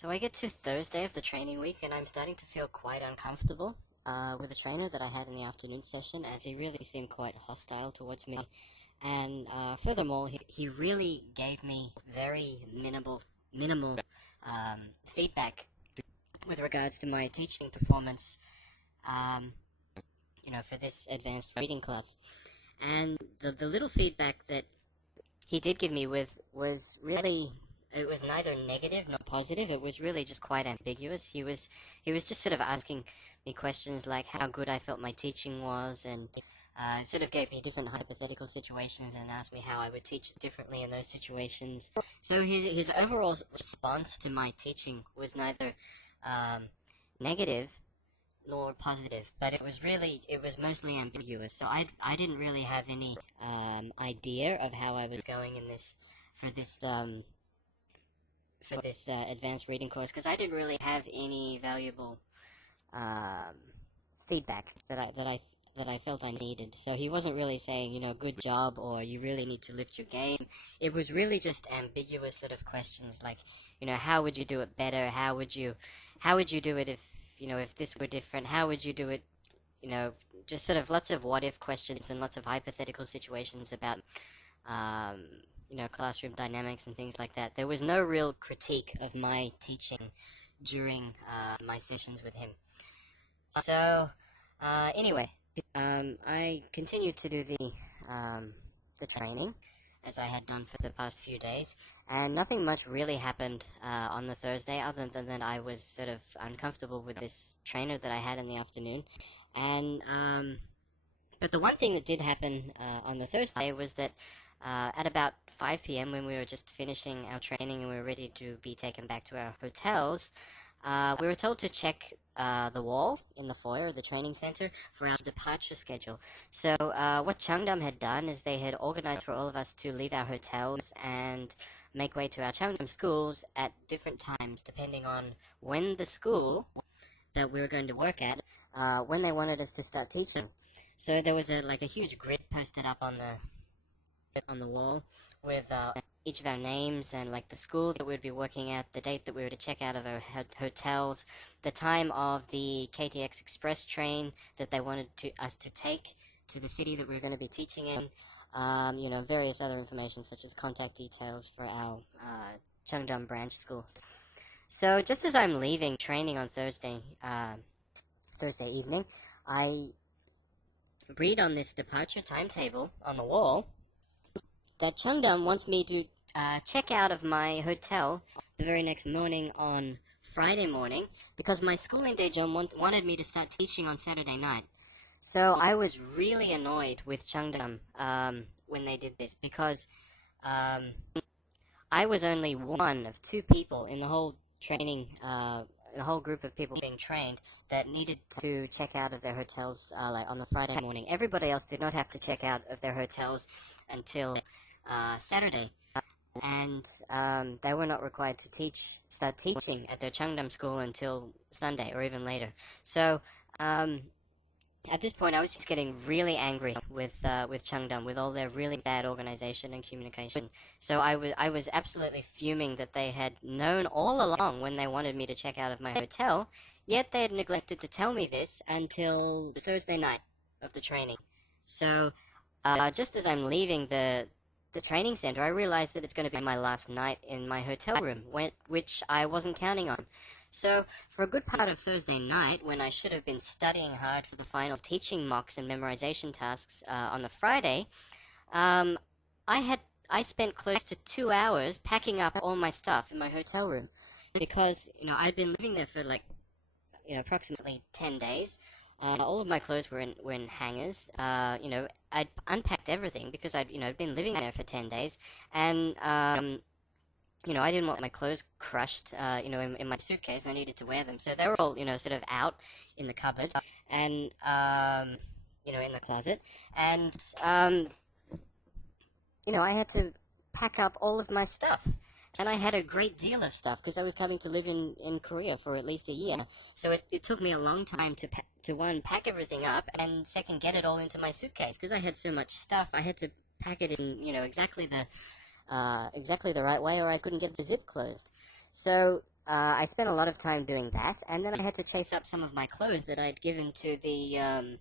So I get to Thursday of the training week, and I'm starting to feel quite uncomfortable with the trainer that I had in the afternoon session, as he really seemed quite hostile towards me. And furthermore, he really gave me very minimal feedback with regards to my teaching performance, um, for this advanced reading class. And the little feedback that he did give me was really, it was neither negative nor positive. It was really just quite ambiguous. He was just sort of asking me questions like how good I felt my teaching was, and sort of gave me different hypothetical situations and asked me how I would teach differently in those situations. So his overall response to my teaching was neither negative nor positive, but it was mostly ambiguous. So I didn't really have any idea of how I was going in this for this advanced reading course, because I didn't really have any valuable um, feedback that I felt I needed. So he wasn't really saying, good job, or you really need to lift your game. It was really just ambiguous sort of questions like, how would you do it better? How would you do it if this were different? How would you do it? Just sort of lots of what if questions and lots of hypothetical situations about um, classroom dynamics and things like that. There was no real critique of my teaching during my sessions with him. So, anyway, I continued to do the training as I had done for the past few days, and nothing much really happened on the Thursday, other than that I was sort of uncomfortable with this trainer that I had in the afternoon. And but the one thing that did happen on the Thursday was that at about 5 p.m., when we were just finishing our training and we were ready to be taken back to our hotels, we were told to check the wall in the foyer of the training center for our departure schedule. So what Chung Dahm had done is they had organized for all of us to leave our hotels and make way to our Chung Dahm schools at different times, depending on when the school that we were going to work at, when they wanted us to start teaching. So there was a huge grid posted up on the wall with each of our names and the school that we'd be working at, the date that we were to check out of our hotels, the time of the KTX express train that they wanted us to take to the city that we were going to be teaching in, various other information such as contact details for our Chung Dahm branch schools. So just as I'm leaving training on Thursday evening, I read on this departure timetable on the wall that Chung Dahm wants me to check out of my hotel the very next morning on Friday morning, because my schooling day John wanted me to start teaching on Saturday night. So I was really annoyed with Chung Dahm when they did this, because I was only one of two people in the whole training, a whole group of people being trained that needed to check out of their hotels on the Friday morning. Everybody else did not have to check out of their hotels until Saturday, and they were not required to start teaching at their Chung Dahm school until Sunday or even later. So at this point, I was just getting really angry with Chung Dahm, with all their really bad organization and communication. So I was absolutely fuming that they had known all along when they wanted me to check out of my hotel, yet they had neglected to tell me this until the Thursday night of the training. So just as I'm leaving the training center, I realized that it's going to be my last night in my hotel room, which I wasn't counting on. So, for a good part of Thursday night, when I should have been studying hard for the final teaching mocks and memorization tasks on the Friday, I spent close to 2 hours packing up all my stuff in my hotel room, because I'd been living there for approximately 10 days. All of my clothes were in hangers. I'd unpacked everything because I'd been living there for 10 days, and I didn't want my clothes crushed, in my suitcase. I needed to wear them. So they were all, sort of out in the cupboard and, in the closet. And, I had to pack up all of my stuff. And I had a great deal of stuff because I was coming to live in Korea for at least a year. So it took me a long time to one, pack everything up, and second, get it all into my suitcase. Because I had so much stuff, I had to pack it in, exactly the right way, or I couldn't get the zip closed. So I spent a lot of time doing that, and then I had to chase up some of my clothes that I'd given to the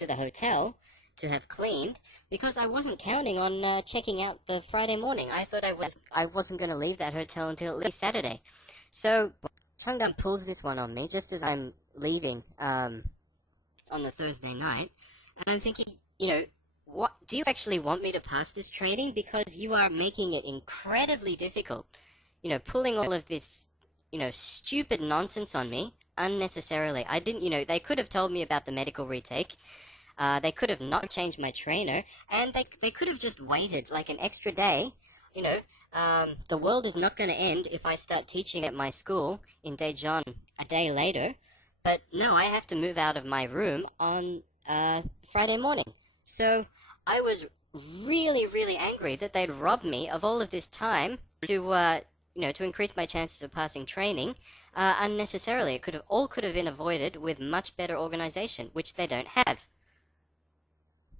hotel to have cleaned because I wasn't counting on checking out the Friday morning. I thought I wasn't going to leave that hotel until at least Saturday. So Chung Dahm pulls this one on me just as I'm leaving on the Thursday night, and I'm thinking, what do you actually want me to pass this training? Because you are making it incredibly difficult. Pulling all of this, stupid nonsense on me unnecessarily. I didn't, they could have told me about the medical retake. They could have not changed my trainer, and they could have just waited like an extra day. The world is not going to end if I start teaching at my school in Daejeon a day later. But no, I have to move out of my room on Friday morning. So I was really, really angry that they'd robbed me of all of this time to increase my chances of passing training unnecessarily. It could have been avoided with much better organization, which they don't have.